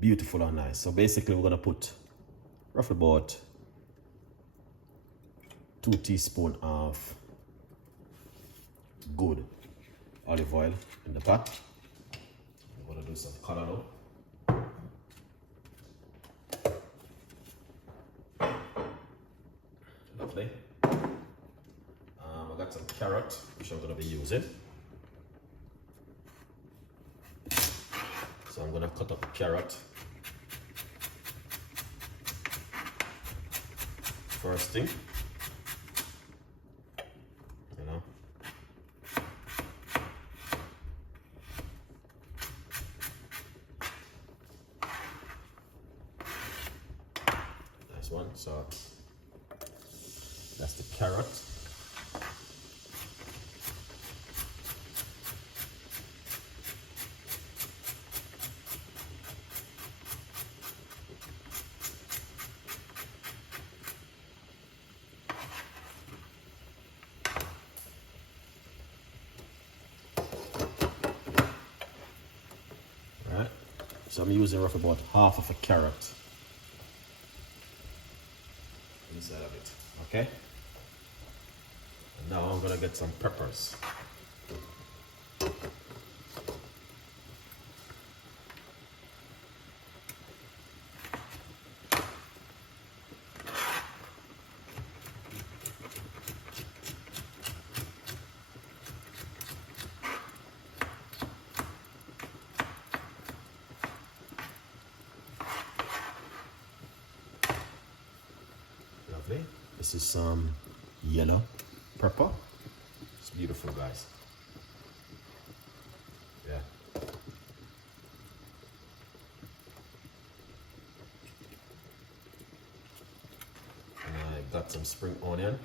beautiful and nice. So basically we're gonna put roughly about 2 teaspoons of good olive oil in the pot. I'm gonna do some color now. Lovely. I got some carrot, which I'm gonna be using. So I'm gonna cut up the carrot. First thing, you know. Nice one. So that's the carrot. So I'm using roughly about half of a carrot inside of it, okay? And now I'm gonna get some peppers. This is some yellow pepper. It's beautiful, guys. Yeah. And I got some spring onion.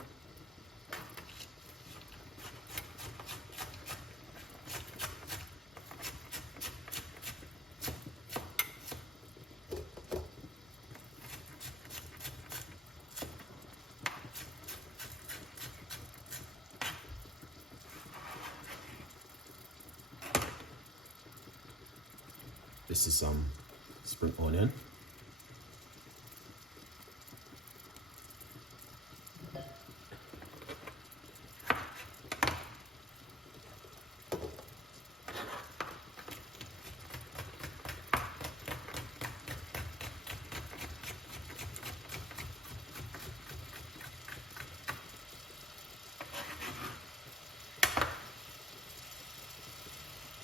This is some spring onion.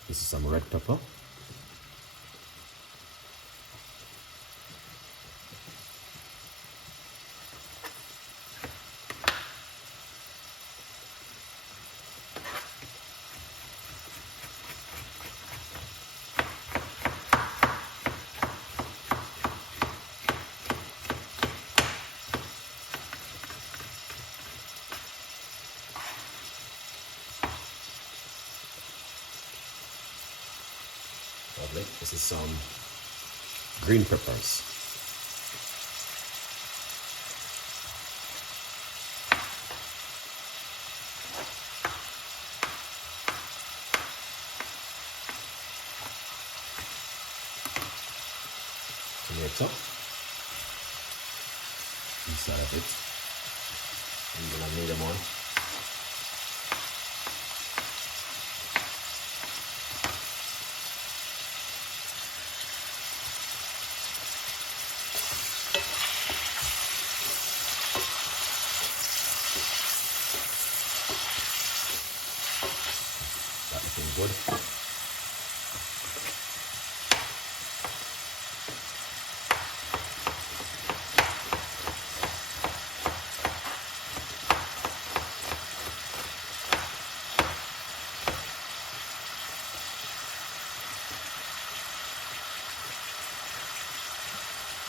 This is some red pepper. Lovely. This is some green peppers. Tomato inside of it. I'm gonna lay them on. That looking good.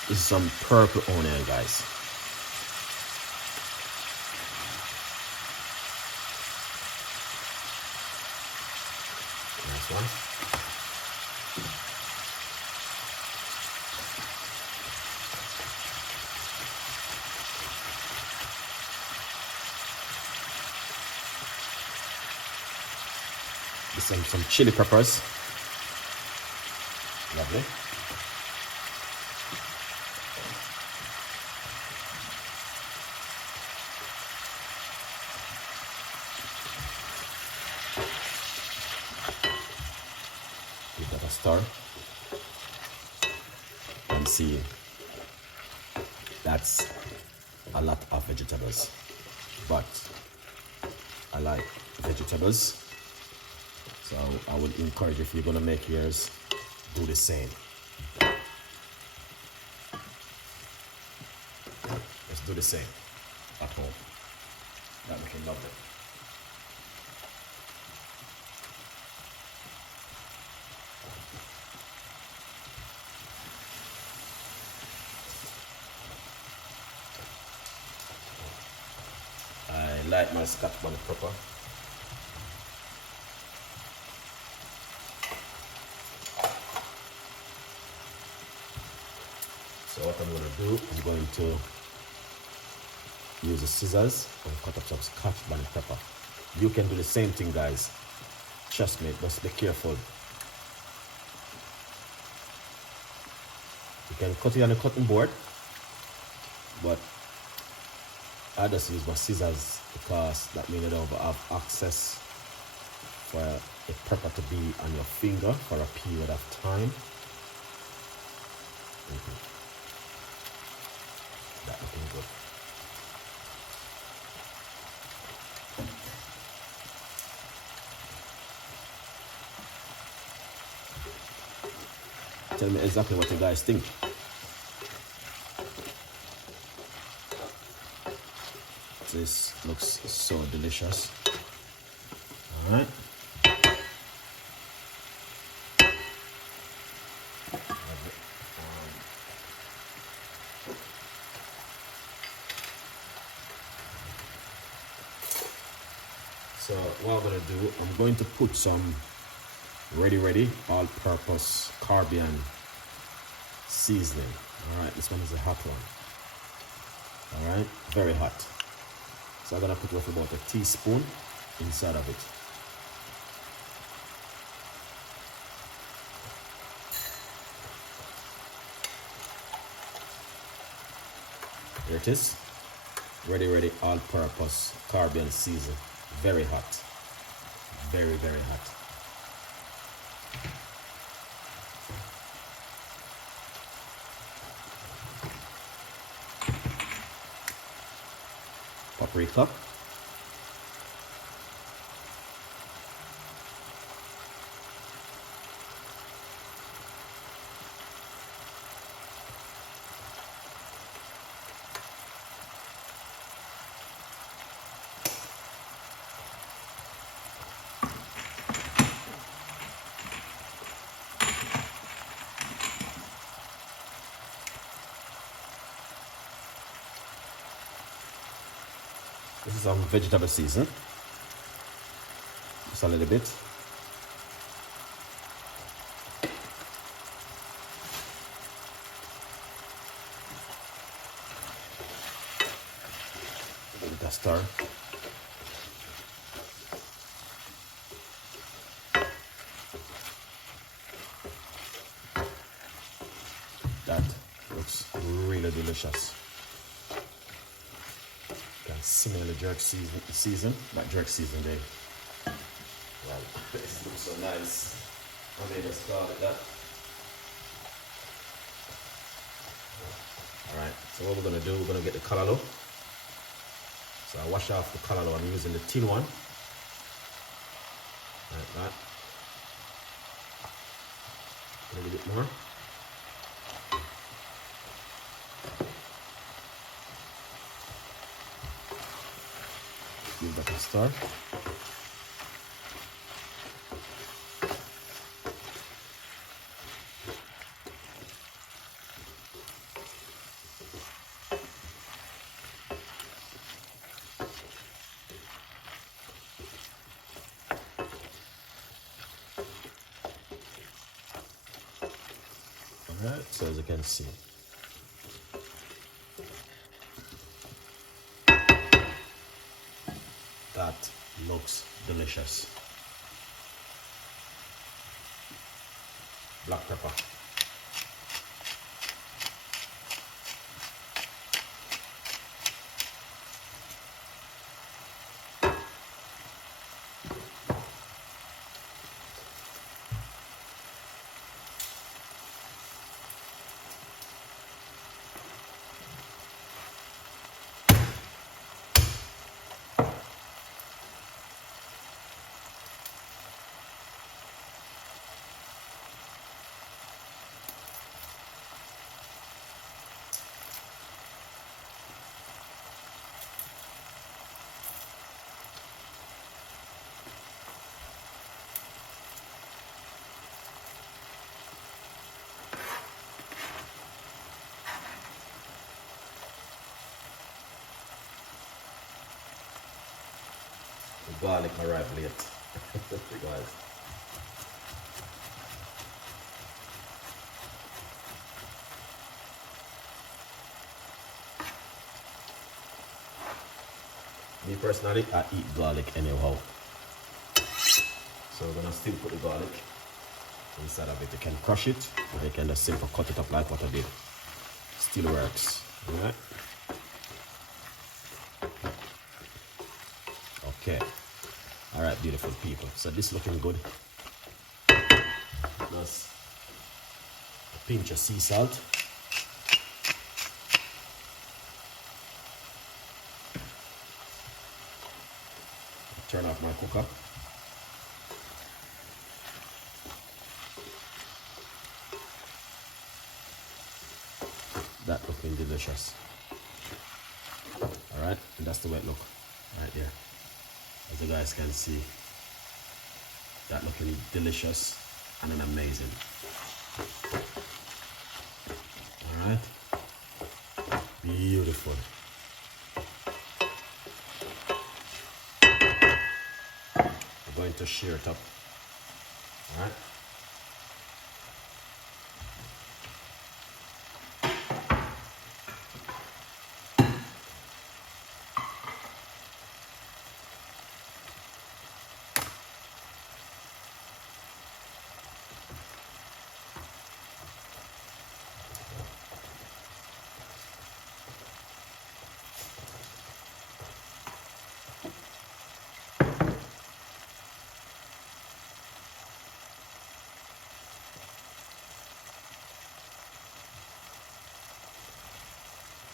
This is some purple onion, guys. Nice one. Some chili peppers. Lovely. stir and see that's a lot of vegetables, but I like vegetables, so I would encourage, if you're gonna make yours, do the same. Let's do the same at home. That looking lovely. I like my Scotch bonnet pepper. So what I'm going to do, I'm going to use the scissors and cut up some Scotch bonnet pepper. You can do the same thing, guys. Trust me, just be careful. You can cut it on a cutting board, but I just use my scissors because that means you don't have access for a pepper to be on your finger for a period of time. That looking good. Tell me exactly what you guys think. This looks so delicious. All right. So what I'm gonna do, I'm going to put some ready all-purpose Caribbean seasoning. All right, this one is a hot one. All right, very hot. So I'm gonna put roughly about a teaspoon inside of it. There it is. Ready all-purpose Caribbean season. Very hot. Very hot. Paprika. This is some vegetable season. Just a little bit. A little bit of stir. That looks really delicious. Smell the jerk season, not jerk season day. Wow, this looks so nice. I made us call it that. Alright, so what we're gonna do, we're gonna get the callaloo. So I wash off the callaloo. I'm using the tin one. Like that. A little bit more. Give that a stir. Alright, so as you can see, that looks delicious. Black pepper. garlic arrived late. Guys. Me personally, I eat garlic anyhow. So we're gonna still put the garlic inside of it. You can crush it, or you can just simply cut it up like what I did. Still works. Alright. Okay. Alright, beautiful people. So this is looking good. Just a pinch of sea salt. Turn off my cooker. That looking delicious. Alright, and that's the way it look. Right there. As you guys can see, that looking delicious and amazing. Alright. Beautiful. We're going to shear it up. Alright.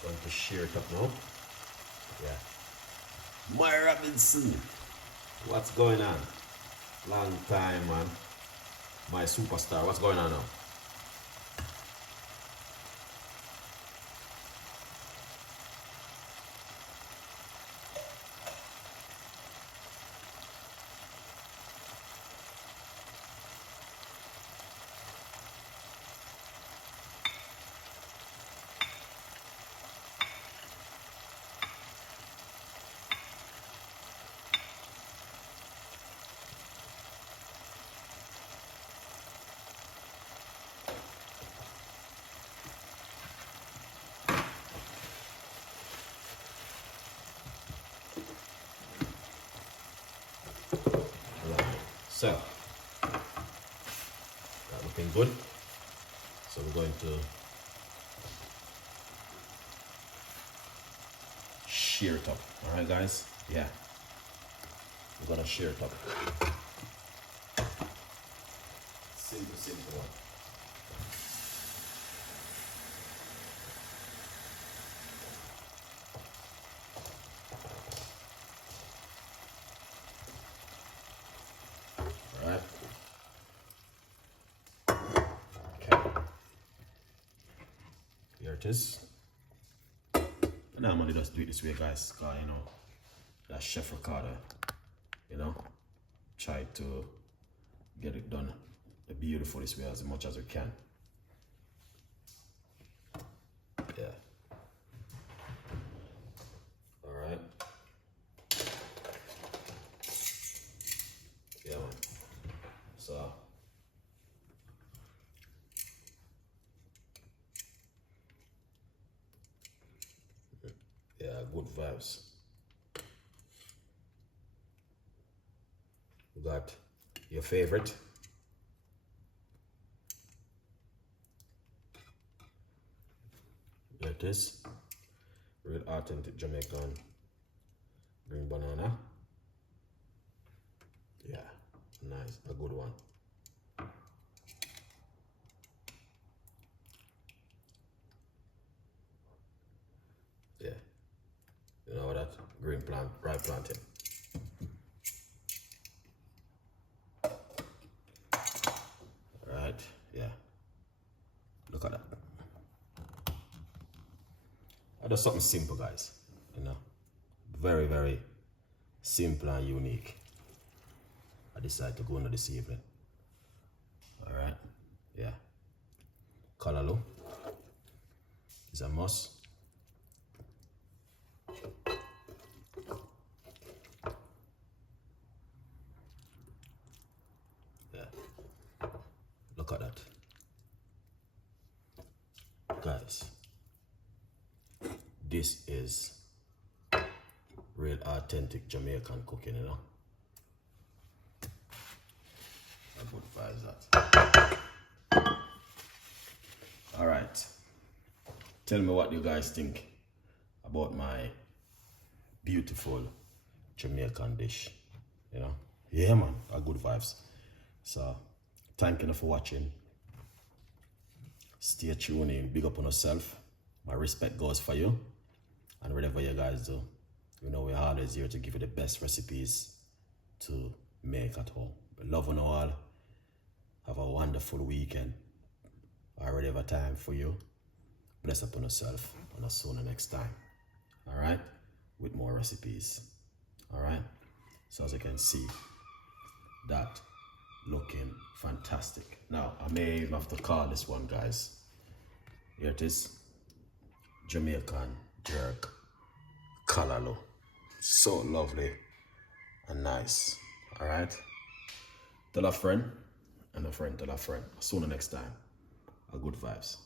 Going to shear it up now. Yeah. My Robinson. What's going on? Long time, man. My superstar. What's going on now? So, that looking good. So we're going to shear it up. All right, guys? Yeah. We're gonna shear it up. Simple one. It is. And I'm gonna just do it this way, guys, because you know that Chef Ricardo, you know, try to get it done the beautiful this way as much as we can. Yeah. Alright. Yeah, man. So yeah, good vibes. We got your favorite. There it is. Real authentic Jamaican green banana. Yeah, nice, a good one. Yeah, you know that green plant, ripe plantain. Right, yeah. Look at that. That's something simple, guys. You know, very, very simple and unique. I decided to go into this evening. All right, yeah. Callaloo is a must. this is real authentic Jamaican cooking, you know. I would advise that. All right. Tell me what you guys think about my beautiful Jamaican dish, you know. Yeah, man, good vibes. So, thank you for watching. Stay tuned in. Big up on yourself. My respect goes for you. And whatever you guys do, you know we're always here to give you the best recipes to make at home. Love on all. Have a wonderful weekend. I already have a time for you. Bless up on yourself. And I'll see you next time. Alright? With more recipes. Alright? So as you can see, that looking fantastic. Now, I may even have to call this one, guys. Here it is. Jamaican jerk callaloo. So lovely and nice. Alright? Tell a friend, and a friend tell a friend. See you next time. A good vibes.